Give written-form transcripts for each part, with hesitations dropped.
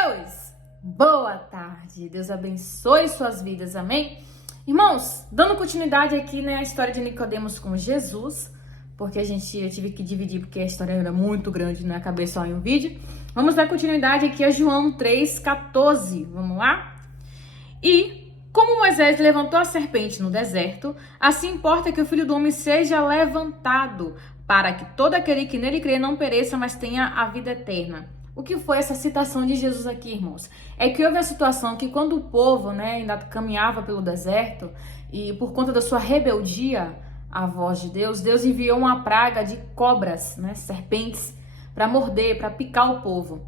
Deus! Boa tarde, Deus abençoe suas vidas, amém? Irmãos, dando continuidade aqui, né, a história de Nicodemos com Jesus, porque eu tive que dividir, porque a história era muito grande, não ia caber só em um vídeo. Vamos dar continuidade aqui a João 3,14, vamos lá? E, como Moisés levantou a serpente no deserto, assim importa que o Filho do Homem seja levantado, para que todo aquele que nele crê não pereça, mas tenha a vida eterna. O que foi essa citação de Jesus aqui, irmãos? É que houve a situação que quando o povo, né, ainda caminhava pelo deserto e por conta da sua rebeldia à voz de Deus, Deus enviou uma praga de cobras, né, serpentes, para morder, para picar o povo.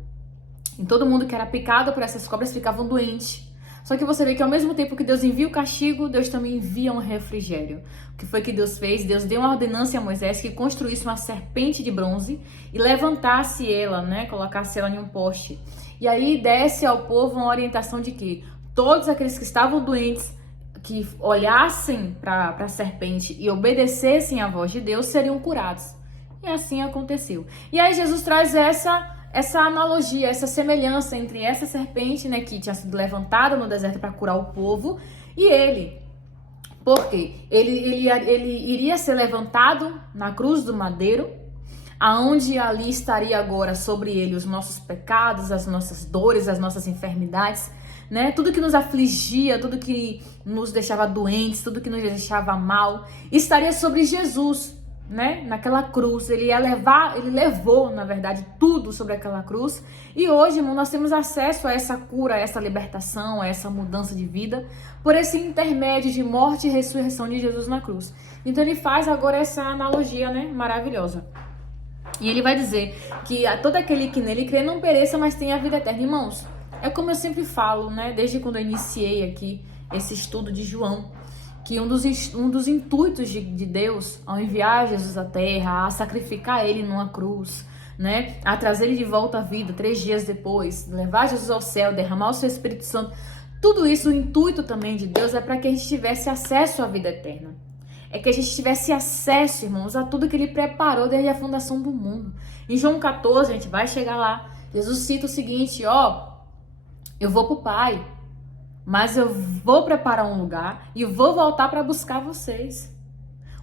E todo mundo que era picado por essas cobras ficavam doentes. Só que você vê que ao mesmo tempo que Deus envia o castigo, Deus também envia um refrigério. O que foi que Deus fez? Deus deu uma ordenança a Moisés que construísse uma serpente de bronze e levantasse ela, né? Colocasse ela em um poste. E aí desce ao povo uma orientação de que todos aqueles que estavam doentes, que olhassem para a serpente e obedecessem à voz de Deus, seriam curados. E assim aconteceu. E aí Jesus traz essa analogia, essa semelhança entre essa serpente, né, que tinha sido levantada no deserto para curar o povo, e ele. Por quê? Ele iria ser levantado na cruz do madeiro, aonde ali estaria agora sobre ele os nossos pecados, as nossas dores, as nossas enfermidades, né? Tudo que nos afligia, tudo que nos deixava doentes, tudo que nos deixava mal, estaria sobre Jesus, né? Naquela cruz. Ele levou, na verdade, tudo sobre aquela cruz. E hoje, irmão, nós temos acesso a essa cura, a essa libertação, a essa mudança de vida, por esse intermédio de morte e ressurreição de Jesus na cruz. Então ele faz agora essa analogia, né, maravilhosa. E ele vai dizer que todo aquele que nele crê não pereça, mas tenha a vida eterna. Irmãos, é como eu sempre falo, né, desde quando eu iniciei aqui esse estudo de João, que um dos intuitos de Deus, ao enviar Jesus à terra, a sacrificar ele numa cruz, né, a trazer ele de volta à vida 3 dias depois, levar Jesus ao céu, derramar o seu Espírito Santo, tudo isso, o intuito também de Deus é para que a gente tivesse acesso à vida eterna. É que a gente tivesse acesso, irmãos, a tudo que ele preparou desde a fundação do mundo. Em João 14, a gente vai chegar lá, Jesus cita o seguinte, eu vou pro Pai, mas eu vou preparar um lugar e vou voltar para buscar vocês.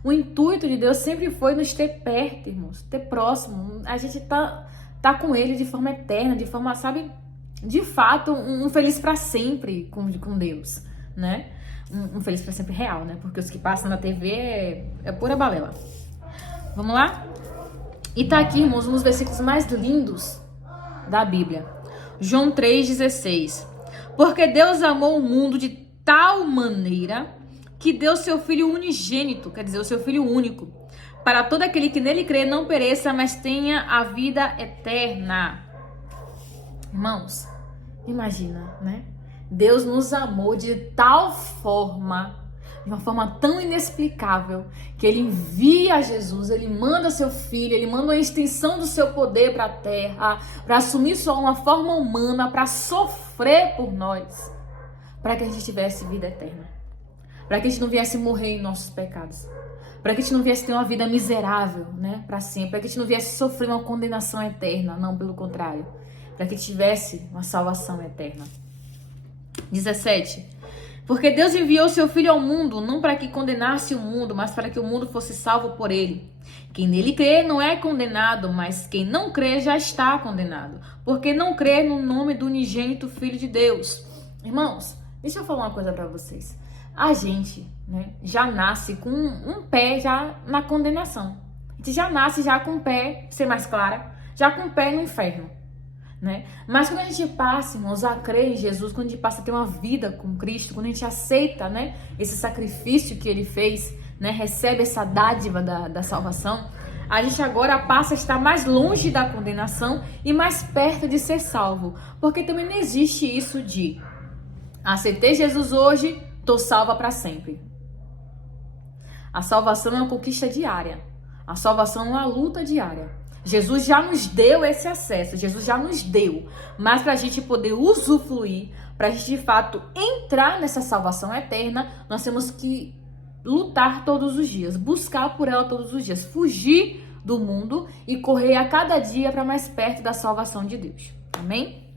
O intuito de Deus sempre foi nos ter perto, irmãos, ter próximo. A gente tá com ele de forma eterna, de forma, sabe, de fato, um feliz para sempre com Deus, né? Um feliz para sempre real, né? Porque os que passam na TV é pura balela. Vamos lá? E tá aqui, irmãos, um dos versículos mais lindos da Bíblia. João 3,16. Porque Deus amou o mundo de tal maneira que deu seu Filho unigênito, quer dizer, o seu Filho único, para todo aquele que nele crê não pereça, mas tenha a vida eterna. Irmãos, imagina, né? Deus nos amou de tal forma, de uma forma tão inexplicável, que ele envia Jesus, ele manda seu filho, ele manda uma extensão do seu poder para a terra, para assumir só uma forma humana, para sofrer por nós, para que a gente tivesse vida eterna, para que a gente não viesse morrer em nossos pecados, para que a gente não viesse ter uma vida miserável, né, para sempre, para que a gente não viesse sofrer uma condenação eterna, não, pelo contrário, para que tivesse uma salvação eterna. 17. Porque Deus enviou seu Filho ao mundo, não para que condenasse o mundo, mas para que o mundo fosse salvo por ele. Quem nele crê não é condenado, mas quem não crê já está condenado, porque não crê no nome do unigênito Filho de Deus. Irmãos, deixa eu falar uma coisa para vocês. A gente, né, já nasce com um pé já na condenação. A gente já nasce já com o pé, ser mais clara, já com o pé no inferno. Né? Mas quando a gente passa, irmãos, a crer em Jesus, quando a gente passa a ter uma vida com Cristo, quando a gente aceita, né, esse sacrifício que ele fez, né, recebe essa dádiva da salvação, a gente agora passa a estar mais longe da condenação e mais perto de ser salvo. Porque também não existe isso de aceitei Jesus hoje, tô salva para sempre. A salvação é uma conquista diária. A salvação é uma luta diária. Jesus já nos deu esse acesso, Jesus já nos deu, mas para a gente poder usufruir, para a gente de fato entrar nessa salvação eterna, nós temos que lutar todos os dias, buscar por ela todos os dias, fugir do mundo e correr a cada dia para mais perto da salvação de Deus. Amém?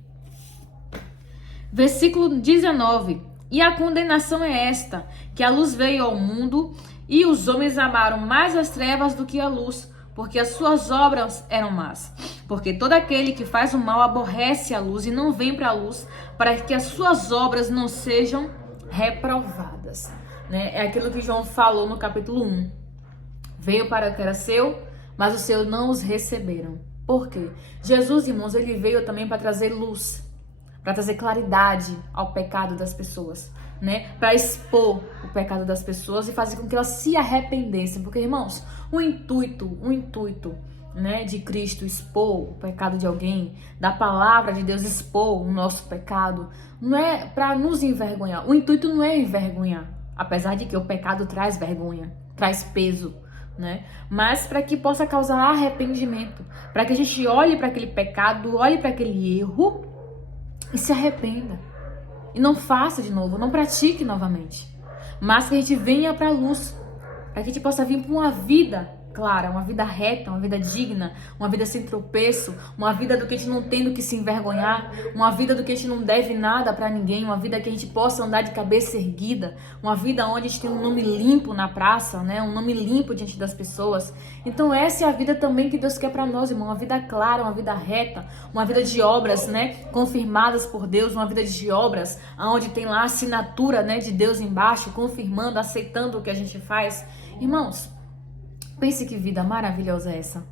Versículo 19. E a condenação é esta, que a luz veio ao mundo e os homens amaram mais as trevas do que a luz, porque as suas obras eram más. Porque todo aquele que faz o mal aborrece a luz e não vem para a luz, para que as suas obras não sejam reprovadas. Né? É aquilo que João falou no capítulo 1. Veio para o que era seu, mas os seus não os receberam. Por quê? Jesus, irmãos, ele veio também para trazer luz, para trazer claridade ao pecado das pessoas, né? Para expor o pecado das pessoas e fazer com que elas se arrependessem. Porque, irmãos, o intuito, né, de Cristo expor o pecado de alguém, da palavra de Deus expor o nosso pecado, não é para nos envergonhar. O intuito não é envergonhar, apesar de que o pecado traz vergonha, traz peso, né? Mas para que possa causar arrependimento, para que a gente olhe para aquele pecado, olhe para aquele erro e se arrependa. E não faça de novo, não pratique novamente. Mas que a gente venha para a luz, para que a gente possa vir para uma vida clara, uma vida reta, uma vida digna, uma vida sem tropeço, uma vida do que a gente não tem do que se envergonhar, uma vida do que a gente não deve nada para ninguém, uma vida que a gente possa andar de cabeça erguida, uma vida onde a gente tem um nome limpo na praça, né? Um nome limpo diante das pessoas. Então essa é a vida também que Deus quer para nós, irmão, uma vida clara, uma vida reta, uma vida de obras, né? Confirmadas por Deus, uma vida de obras, onde tem lá a assinatura, né, de Deus embaixo, confirmando, aceitando o que a gente faz. Irmãos, pense que vida maravilhosa é essa.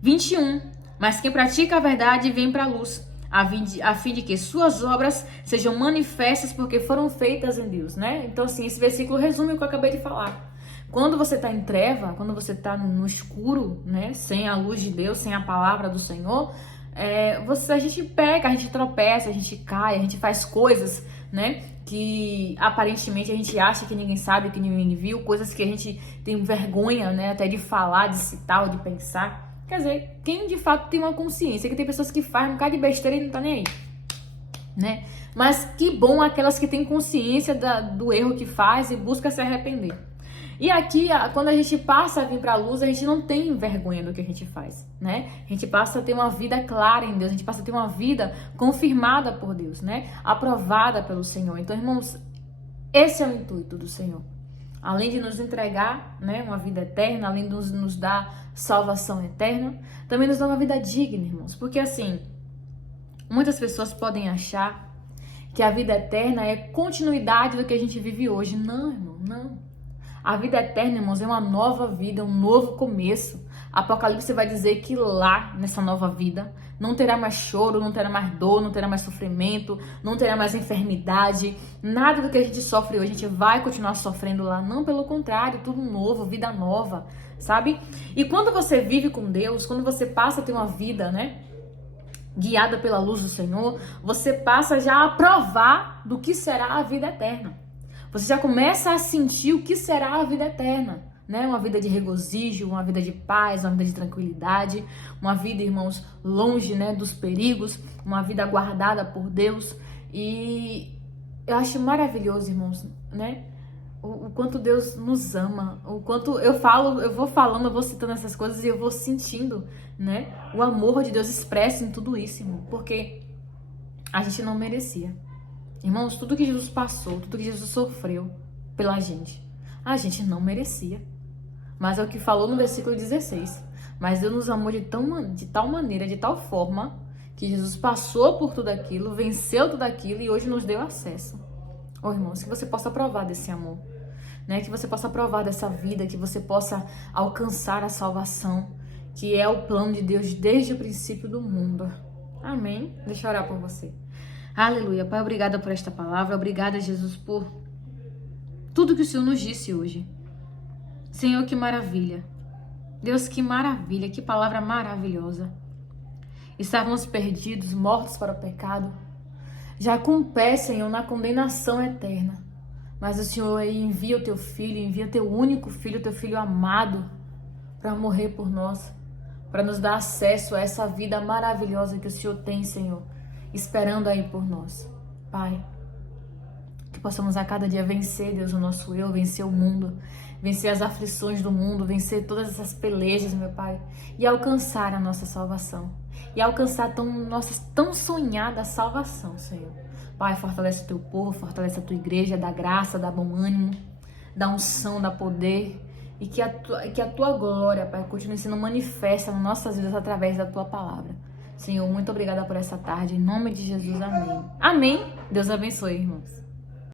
21. Mas quem pratica a verdade vem para a luz, a fim de que suas obras sejam manifestas porque foram feitas em Deus, né? Então, assim, esse versículo resume o que eu acabei de falar. Quando você está em treva, quando você está no escuro, né? Sem a luz de Deus, sem a palavra do Senhor, a gente peca, a gente tropeça, a gente cai, a gente faz coisas, né, que aparentemente a gente acha que ninguém sabe, que ninguém viu, coisas que a gente tem vergonha, né, até de falar, de citar ou de pensar. Quer dizer, quem de fato tem uma consciência, que tem pessoas que fazem um bocado de besteira e não tá nem aí, né? Mas que bom aquelas que têm consciência do erro que faz e busca se arrepender. E aqui, quando a gente passa a vir para a luz, a gente não tem vergonha do que a gente faz, né? A gente passa a ter uma vida clara em Deus, a gente passa a ter uma vida confirmada por Deus, né? Aprovada pelo Senhor. Então, irmãos, esse é o intuito do Senhor. Além de nos entregar, né, uma vida eterna, além de nos dar salvação eterna, também nos dá uma vida digna, irmãos. Porque, assim, muitas pessoas podem achar que a vida eterna é continuidade do que a gente vive hoje. Não, irmão, não. A vida eterna, irmãos, é uma nova vida, um novo começo. Apocalipse vai dizer que lá, nessa nova vida, não terá mais choro, não terá mais dor, não terá mais sofrimento, não terá mais enfermidade. Nada do que a gente sofre hoje, a gente vai continuar sofrendo lá. Não, pelo contrário, tudo novo, vida nova, sabe? E quando você vive com Deus, quando você passa a ter uma vida, né, guiada pela luz do Senhor, você passa já a provar do que será a vida eterna. Você já começa a sentir o que será a vida eterna, né? Uma vida de regozijo, uma vida de paz, uma vida de tranquilidade, uma vida, irmãos, longe, né, dos perigos, uma vida guardada por Deus. E eu acho maravilhoso, irmãos, né? O quanto Deus nos ama, o quanto eu vou citando essas coisas e eu vou sentindo, né, o amor de Deus expresso em tudo isso, irmão, porque a gente não merecia. Irmãos, tudo que Jesus passou, tudo que Jesus sofreu pela gente, a gente não merecia. Mas é o que falou no versículo 16. Mas Deus nos amou de tal maneira, de tal forma, que Jesus passou por tudo aquilo, venceu tudo aquilo e hoje nos deu acesso. Irmãos, que você possa provar desse amor, né? Que você possa provar dessa vida, que você possa alcançar a salvação, que é o plano de Deus desde o princípio do mundo. Amém? Deixa eu orar por você. Aleluia. Pai, obrigada por esta palavra. Obrigada, Jesus, por tudo que o Senhor nos disse hoje. Senhor, que maravilha. Deus, que maravilha. Que palavra maravilhosa. Estávamos perdidos, mortos para o pecado. Já com pé, Senhor, na condenação eterna. Mas o Senhor aí envia o teu filho, envia teu único filho, teu filho amado, para morrer por nós, para nos dar acesso a essa vida maravilhosa que o Senhor tem, Senhor, esperando aí por nós. Pai, Que possamos a cada dia vencer, Deus, o nosso eu, vencer o mundo, vencer as aflições do mundo, vencer todas essas pelejas, meu Pai, e alcançar a nossa salvação. E alcançar nossa tão sonhada salvação, Senhor. Pai, fortalece o teu povo, fortalece a tua igreja, dá graça, dá bom ânimo, dá unção, dá poder. E que a tua glória, Pai, continue sendo manifesta nas nossas vidas através da tua palavra. Senhor, muito obrigada por essa tarde. Em nome de Jesus, amém. Amém. Deus abençoe, irmãos.